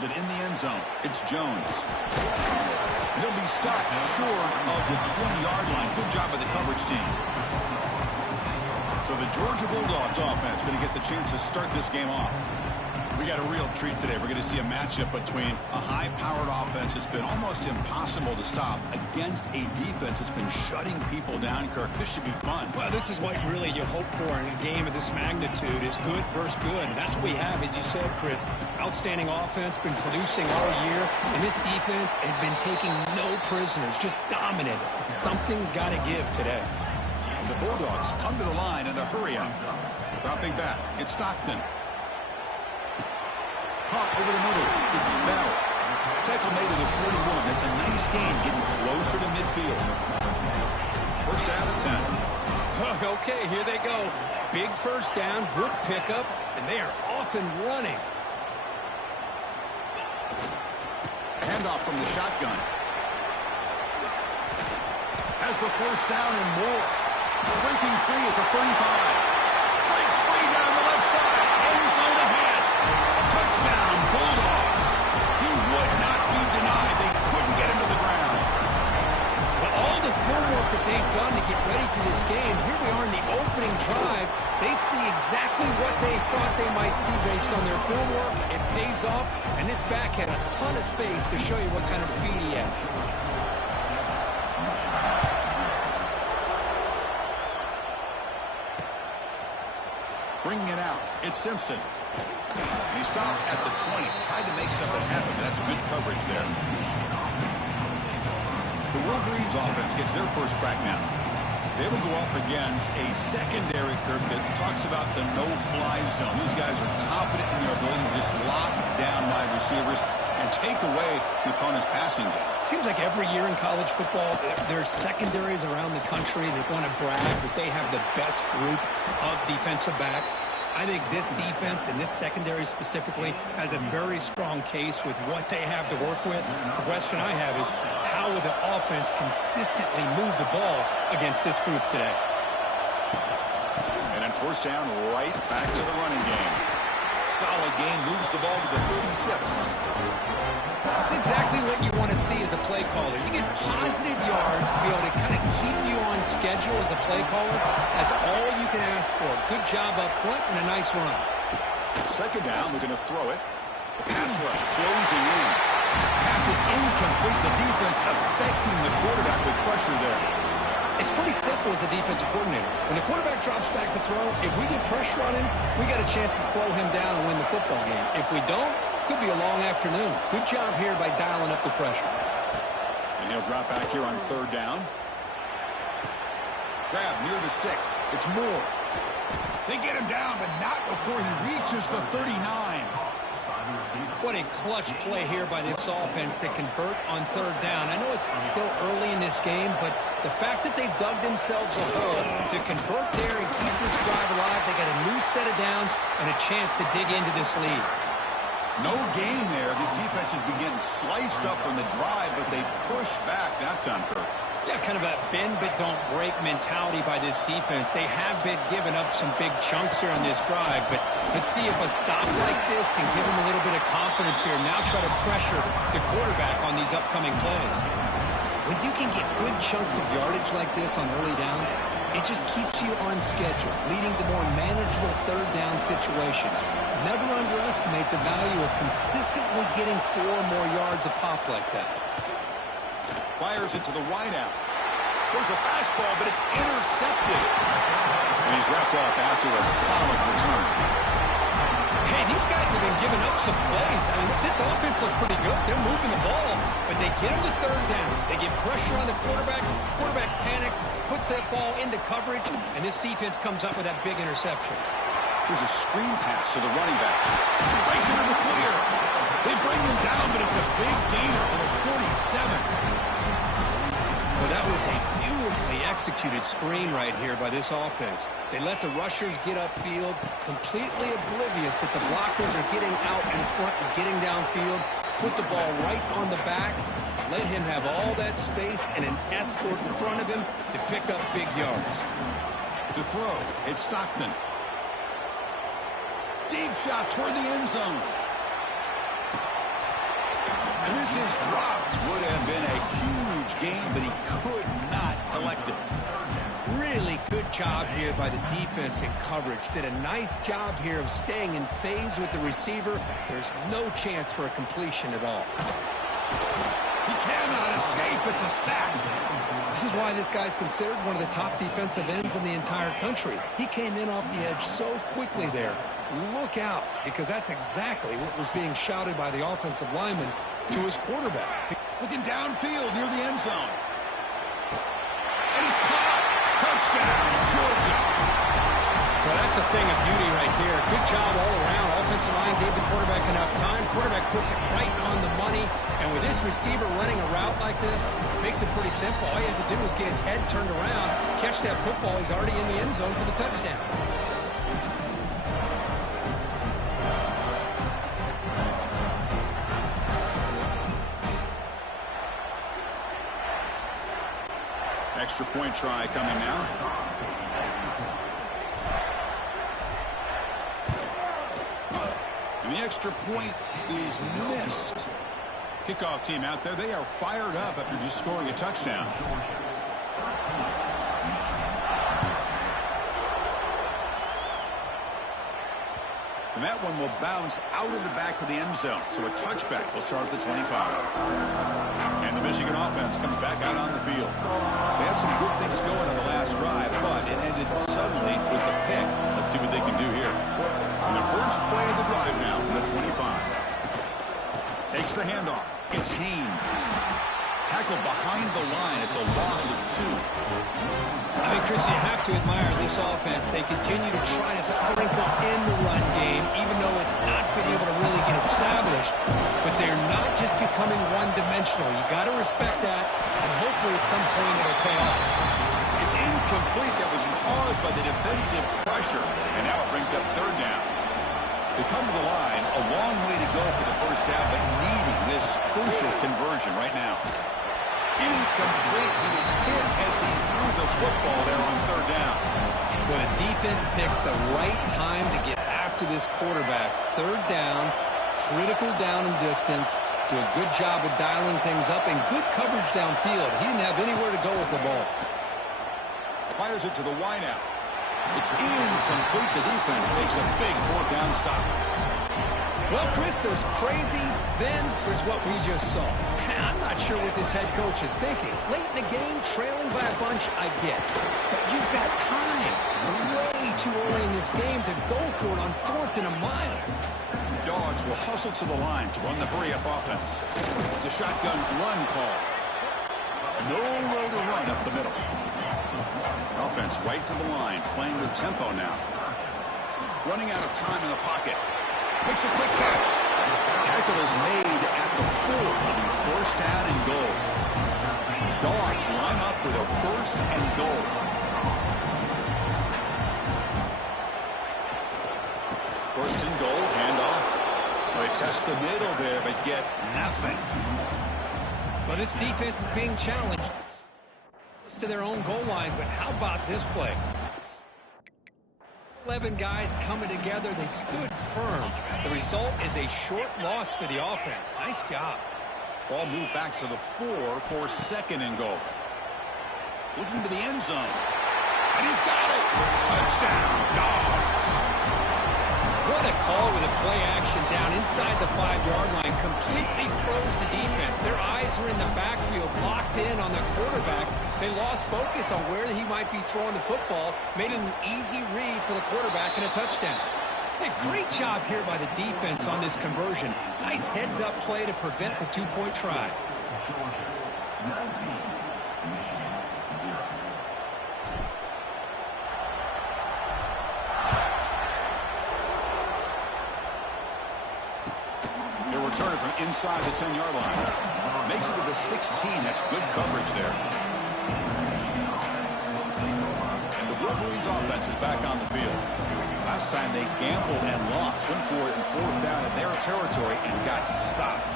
fielded in the end zone. It's Jones. And he'll be stopped short of the 20-yard line. Good job by the coverage team. So the Georgia Bulldogs offense going to get the chance to start this game off. We got a real treat today. We're going to see a matchup between a high-powered offense that's been almost impossible to stop against a defense that's been shutting people down, Kirk. This should be fun. Well, this is what really you hope for in a game of this magnitude is good versus good. And that's what we have, as you said, Chris. Outstanding offense, been producing all year. And this defense has been taking no prisoners, just dominant. Something's got to give today. The Bulldogs come to the line in a hurry-up. Dropping back. It's Stockton. Caught over the middle. It's Bell. Tackle made to the 41. That's a nice gain, getting closer to midfield. First down at 10. Okay, here they go. Big first down, good pickup, and they are off and running. Handoff from the shotgun. Has the first down and more. Breaking free at the 35. Breaks free down the left side. End zone ahead. Touchdown, Bulldogs. He would not be denied. They couldn't get him to the ground. Well, all the film work that they've done to get ready for this game, here we are in the opening drive. They see exactly what they thought they might see based on their film work. It pays off, and this back had a ton of space to show you what kind of speed he has. Bringing it out. It's Simpson. He stopped at the 20. Tried to make something happen, but that's good coverage there. The Wolverines offense gets their first crack now. They will go up against a secondary, Kirk, that talks about the no-fly zone. These guys are confident in their ability to just lock down wide receivers and take away the opponent's passing game. Seems like every year in college football, there's secondaries around the country that want to brag that they have the best group of defensive backs. I think this defense and this secondary specifically has a very strong case with what they have to work with. The question I have is, how will the offense consistently move the ball against this group today? And then first down, right back to the running game. Solid gain, moves the ball to the 36. That's exactly what you want to see as a play caller. You get positive yards to be able to kind of keep you on schedule as a play caller. That's all you can ask for. Good job up front and a nice run. Second down, they're going to throw it. The pass rush closing in. Pass is incomplete. The defense affecting the quarterback with pressure there. It's pretty simple as a defensive coordinator. When the quarterback drops back to throw, if we get pressure on him, we got a chance to slow him down and win the football game. If we don't, could be a long afternoon. Good job here by dialing up the pressure. And he'll drop back here on third down. Grab near the sticks. It's Moore. They get him down, but not before he reaches the 39. What a clutch play here by this offense to convert on third down. I know it's still early in this game, but the fact that they've dug themselves a hole to convert there and keep this drive alive, they got a new set of downs and a chance to dig into this lead. No gain there. This defense has been getting sliced up on the drive, but they push back that time, Kirk. Yeah, kind of a bend but don't break mentality by this defense. They have been giving up some big chunks here on this drive, but let's see if a stop like this can give them a little bit of confidence here. Now try to pressure the quarterback on these upcoming plays. When you can get good chunks of yardage like this on early downs, it just keeps you on schedule, leading to more manageable third down situations. Never underestimate the value of consistently getting 4 more yards a pop like that. Fires it to the wideout. There's a fastball, but it's intercepted. And he's wrapped up after a solid return. Hey, these guys have been giving up some plays. I mean, this offense looked pretty good. They're moving the ball, but they get him to third down. They get pressure on the quarterback. Quarterback panics, puts that ball into coverage, and this defense comes up with that big interception. There's a screen pass to the running back. Breaks into the clear. They bring him down, but it's a big gainer for the 47. Well, that was a beautifully executed screen right here by this offense. They let the rushers get upfield, completely oblivious that the blockers are getting out in front and getting downfield. Put the ball right on the back, let him have all that space and an escort in front of him to pick up big yards. To throw, it's Stockton. Deep shot toward the end zone. And this is dropped. Would have been a huge gain, but he could not collect it. Really good job here by the defense in coverage. Did a nice job here of staying in phase with the receiver. There's no chance for a completion at all. He cannot escape. It's a sack. This is why this guy's considered one of the top defensive ends in the entire country. He came in off the edge so quickly there. Look out, because that's exactly what was being shouted by the offensive lineman to his quarterback. Looking downfield near the end zone. And it's caught. Touchdown, Georgia. Well, that's a thing of beauty right there. Good job all around. Offensive line gave the quarterback enough time. Quarterback puts it right on the money. And with this receiver running a route like this, makes it pretty simple. All you have to do is get his head turned around, catch that football. He's already in the end zone for the touchdown. Extra point try coming now. And the extra point is missed. Kickoff team out there, they are fired up after just scoring a touchdown. And that one will bounce out of the back of the end zone. So a touchback will start at the 25. And the Michigan offense comes back out on the field. They had some good things going on the last drive, but it ended suddenly with the pick. Let's see what they can do here. And the first play of the drive now from the 25. Takes the handoff. It's Haynes. Tackled behind the line. It's a loss of 2. I mean, Chris, you have to admire this offense. They continue to try to sprinkle in the run game, even though it's not been able to really get established. But they're not just becoming one-dimensional. You got to respect that, and hopefully at some point it'll pay off. It's incomplete. That was caused by the defensive pressure. And now it brings up third down. They come to the line, a long way to go for the first down, but needing this crucial conversion right now. Incomplete. He was hit as he threw the football there on third down. When a defense picks the right time to get after this quarterback, third down, critical down and distance, do a good job of dialing things up, and good coverage downfield. He didn't have anywhere to go with the ball. Fires it to the wideout. It's incomplete. The defense makes a big fourth down stop. Well, Chris, there's crazy, then there's what we just saw. I'm not sure what this head coach is thinking. Late in the game, trailing by a bunch, I get. But you've got time, way too early in this game to go for it on 4th and a mile. The Dogs will hustle to the line to run the hurry-up offense. It's a shotgun run call. Nowhere to run up the middle. Offense right to the line, playing with tempo now. Running out of time in the pocket. Makes a quick catch. Tackle is made at the 4. It'll be first down and goal. Dogs line up with a first and goal. First and goal, handoff. Well, they test the middle there, but get nothing. Well, this defense is being challenged to their own goal line, but how about this play? 11 guys coming together. They stood firm. The result is a short loss for the offense. Nice job. Ball moved back to the 4 for second and goal. Looking to the end zone. And he's got it. Touchdown, Dogs. What a call with a play action down inside the 5-yard line. Completely throws the defense. Their eyes are in the backfield, locked in on the quarterback. They lost focus on where he might be throwing the football. Made it an easy read for the quarterback and a touchdown. Hey, great job here by the defense on this conversion. Nice heads-up play to prevent the 2-point try. They're returning from inside the 10-yard line. Makes it to the 16. That's good coverage there. And the Wolverines offense is back on the field. Last time they gambled and lost. Went for it in 4th down in their territory and got stopped.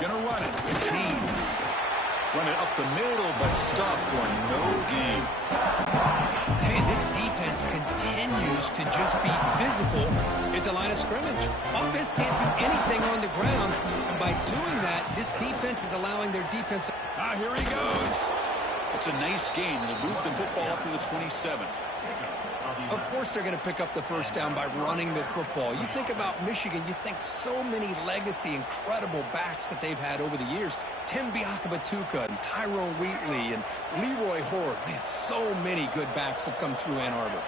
Gonna run it. It's Haynes. Run it up the middle, but stuffed for no gain. Hey, this defense continues to just be physical at the line of scrimmage. Offense can't do anything on the ground, and by doing that, this defense is allowing their defense. Ah, here he goes. It's a nice gain. We'll move the football up to the 27. Of course they're going to pick up the first down by running the football. You think about Michigan, you think so many legacy, incredible backs that they've had over the years. Tim Biakabatuka and Tyrone Wheatley and Leroy Horde. Man, so many good backs have come through Ann Arbor.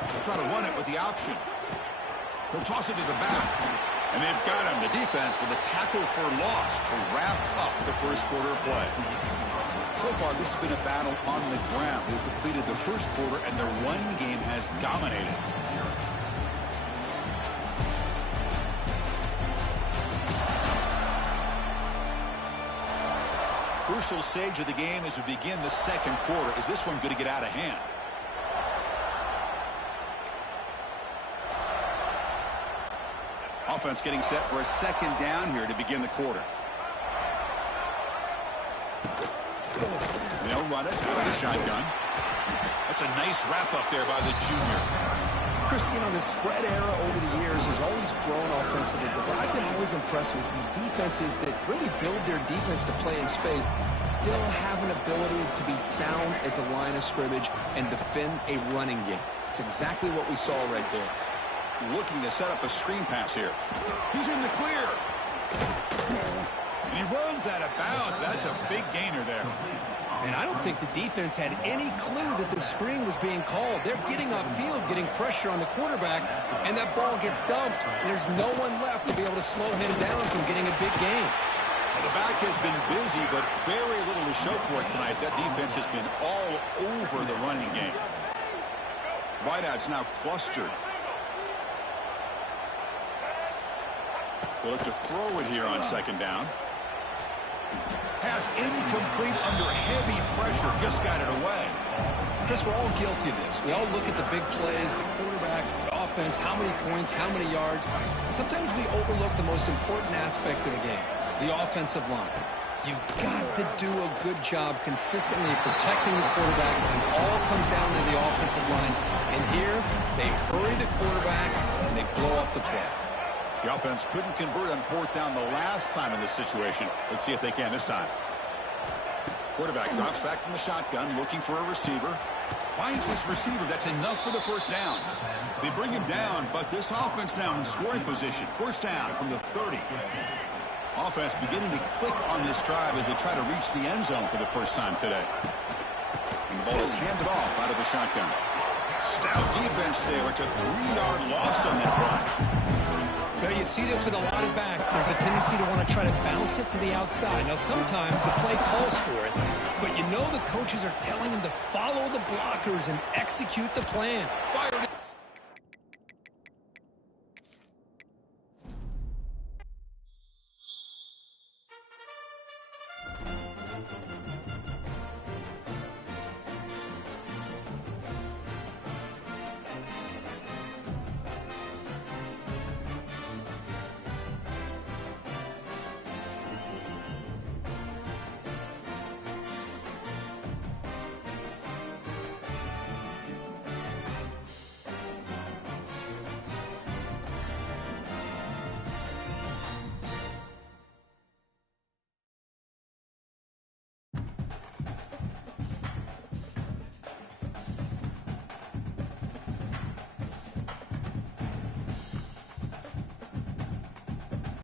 They'll try to run it with the option. He'll toss it to the back. And they've got him, the defense, with a tackle for loss to wrap up the first quarter of play. So far, this has been a battle on the ground. They've completed the first quarter, and their run game has dominated. Crucial stage of the game as we begin the second quarter. Is this one going to get out of hand? Offense getting set for a second down here to begin the quarter. They'll run it out of the shotgun. That's a nice wrap-up there by the junior. Chris, you know, the spread era over the years has always grown offensively, but I've been always impressed with defenses that really build their defense to play in space, still have an ability to be sound at the line of scrimmage and defend a running game. It's exactly what we saw right there. Looking to set up a screen pass here. He's in the clear. And he runs out of bounds. That's a big gainer there. And I don't think the defense had any clue that the screen was being called. They're getting upfield, getting pressure on the quarterback, and that ball gets dumped. There's no one left to be able to slow him down from getting a big gain. Well, the back has been busy, but very little to show for it tonight. That defense has been all over the running game. Wideouts now clustered. They look to throw it here on second down. Pass incomplete under heavy pressure. Just got it away. Chris, we're all guilty of this. We all look at the big plays, the quarterbacks, the offense, how many points, how many yards. Sometimes we overlook the most important aspect of the game, the offensive line. You've got to do a good job consistently protecting the quarterback, and it all comes down to the offensive line. And here, they hurry the quarterback, and they blow up the play. The offense couldn't convert on fourth down the last time in this situation. Let's see if they can this time. Quarterback drops back from the shotgun, looking for a receiver. Finds this receiver. That's enough for the first down. They bring him down, but this offense now in scoring position. First down from the 30. Offense beginning to click on this drive as they try to reach the end zone for the first time today. And the ball is handed off out of the shotgun. Stout defense there. It's a 3-yard loss on that run. Now, you see this with a lot of backs. There's a tendency to want to try to bounce it to the outside. Now, sometimes the play calls for it, but you know the coaches are telling them to follow the blockers and execute the plan. Fired